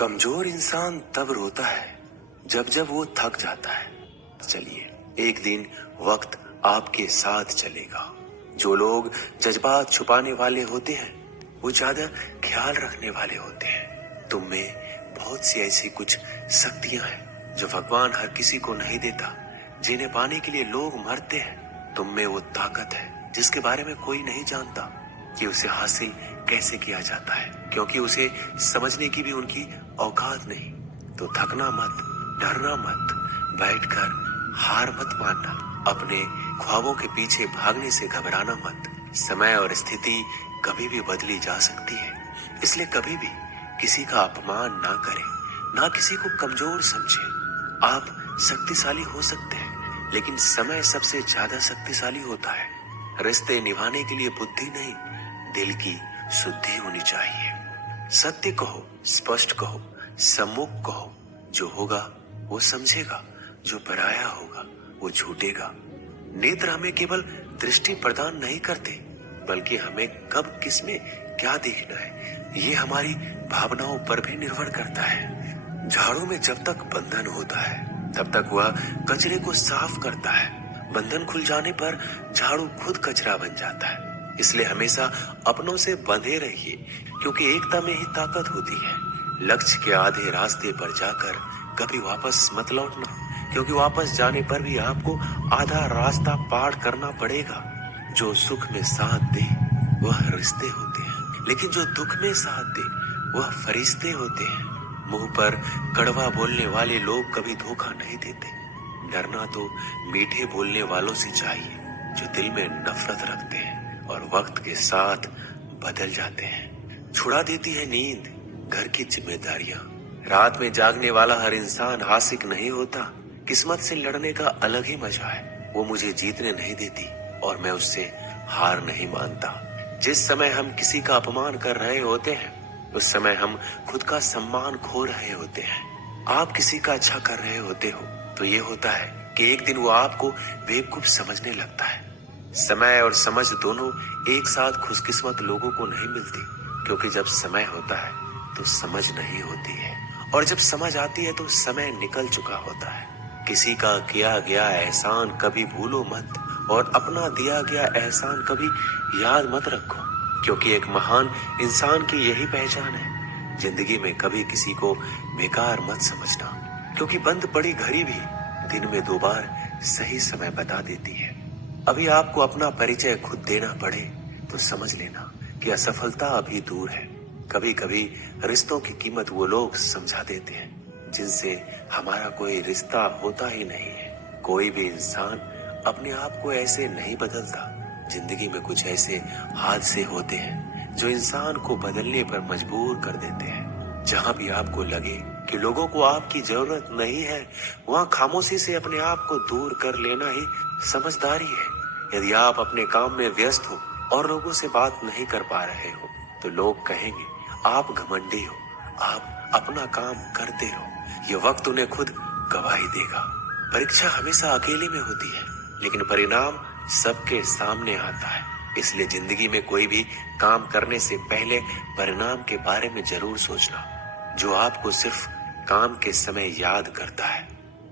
कमजोर इंसान तब रोता है जब जब वो थक जाता है। चलिए, एक दिन वक्त आपके साथ चलेगा। जो लोग जज्बात छुपाने वाले होते हैं वो ज्यादा ख्याल रखने वाले होते हैं। तुम में बहुत सी ऐसी कुछ शक्तियां हैं जो भगवान हर किसी को नहीं देता, जिन्हें पाने के लिए लोग मरते हैं। तुम में वो ताकत है जिसके बारे में कोई नहीं जानता कि उसे हासिल कैसे किया जाता है, क्योंकि उसे समझने की भी उनकी औकात नहीं। तो थकना मत, डरना मत, बैठकर हार मत मानना, अपने ख्वाबों के पीछे भागने से घबराना मत। समय और स्थिति कभी भी बदली जा सकती है, इसलिए कभी भी किसी का अपमान ना करें, ना किसी को कमजोर समझे। आप शक्तिशाली हो सकते हैं, लेकिन समय सबसे ज्यादा शक्तिशाली होता है। रिश्ते निभाने के लिए बुद्धि नहीं, दिल की शुद्धि होनी चाहिए। सत्य कहो, स्पष्ट कहो, सम्मुख कहो। जो होगा वो समझेगा, जो पराया होगा वो झूठेगा। नेत्र हमें केवल दृष्टि प्रदान नहीं करते, बल्कि हमें कब किसमें क्या देखना है ये हमारी भावनाओं पर भी निर्भर करता है। झाड़ू में जब तक बंधन होता है तब तक वह कचरे को साफ करता है। बंधन खुल जाने पर झाड़ू खुद कचरा बन जाता है। इसलिए हमेशा अपनों से बंधे रहिए, क्योंकि एकता में ही ताकत होती है। लक्ष्य के आधे रास्ते पर जाकर कभी वापस मत लौटना, क्योंकि वापस जाने पर भी आपको आधा रास्ता पार करना पड़ेगा। जो सुख में साथ दे वह रिश्ते होते हैं, लेकिन जो दुख में साथ दे वह फरिश्ते होते हैं। मुंह पर कड़वा बोलने वाले लोग कभी धोखा नहीं देते। डरना तो मीठे बोलने वालों से चाहिए, जो दिल में नफरत रखते हैं और वक्त के साथ बदल जाते हैं। छुड़ा देती है नींद घर की जिम्मेदारियां। रात में जागने वाला हर इंसान आशिक नहीं होता। किस्मत से लड़ने का अलग ही मजा है। वो मुझे जीतने नहीं देती और मैं उससे हार नहीं मानता। जिस समय हम किसी का अपमान कर रहे होते हैं उस समय हम खुद का सम्मान खो रहे होते हैं। आप किसी का अच्छा कर रहे होते हो तो ये होता है कि एक दिन वो आपको बेवकूफ समझने लगता है। समय और समझ दोनों एक साथ खुशकिस्मत लोगों को नहीं मिलती, क्योंकि जब समय होता है तो समझ नहीं होती है, और जब समझ आती है तो समय निकल चुका होता है। किसी का किया गया एहसान कभी भूलो मत, और अपना दिया गया एहसान कभी याद मत रखो, क्योंकि एक महान इंसान की यही पहचान है। जिंदगी में कभी किसी को बेकार मत समझना, क्योंकि बंद पड़ी घड़ी भी दिन में 2 बार सही समय बता देती है। अभी आपको अपना परिचय खुद देना पड़े तो समझ लेना कि असफलता अभी दूर है। कभी कभी रिश्तों की कीमत वो लोग समझा देते हैं जिनसे हमारा कोई रिश्ता होता ही नहीं है। कोई भी इंसान अपने आप को ऐसे नहीं बदलता। जिंदगी में कुछ ऐसे हादसे होते हैं जो इंसान को बदलने पर मजबूर कर देते हैं। जहाँ भी आपको लगे कि लोगों को आपकी जरूरत नहीं है, वहाँ खामोशी से अपने आप को दूर कर लेना ही समझदारी है। यदि आप अपने काम में व्यस्त हो और लोगों से बात नहीं कर पा रहे हो तो लोग कहेंगे आप घमंडी हो, आप अपना काम करते रहो। ये वक्त उन्हें खुद गवाही देगा। परीक्षा हमेशा अकेले में होती है, लेकिन परिणाम सबके सामने आता है। इसलिए जिंदगी में कोई भी काम करने से पहले परिणाम के बारे में जरूर सोचना। जो आपको सिर्फ काम के समय याद करता है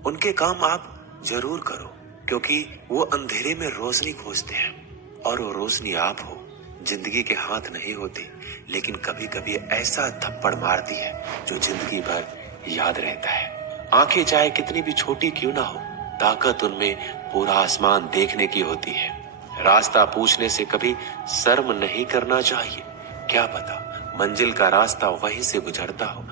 उनके काम आप जरूर करो, क्योंकि वो अंधेरे में रोशनी खोजते हैं, और वो रोशनी आप हो। जिंदगी के हाथ नहीं होते, लेकिन कभी कभी ऐसा थप्पड़ मारती है जो जिंदगी भर याद रहता है। आंखें चाहे कितनी भी छोटी क्यों ना हो, ताकत उनमें पूरा आसमान देखने की होती है। रास्ता पूछने से कभी शर्म नहीं करना चाहिए। क्या पता मंजिल का रास्ता वहीं से गुजरता हो।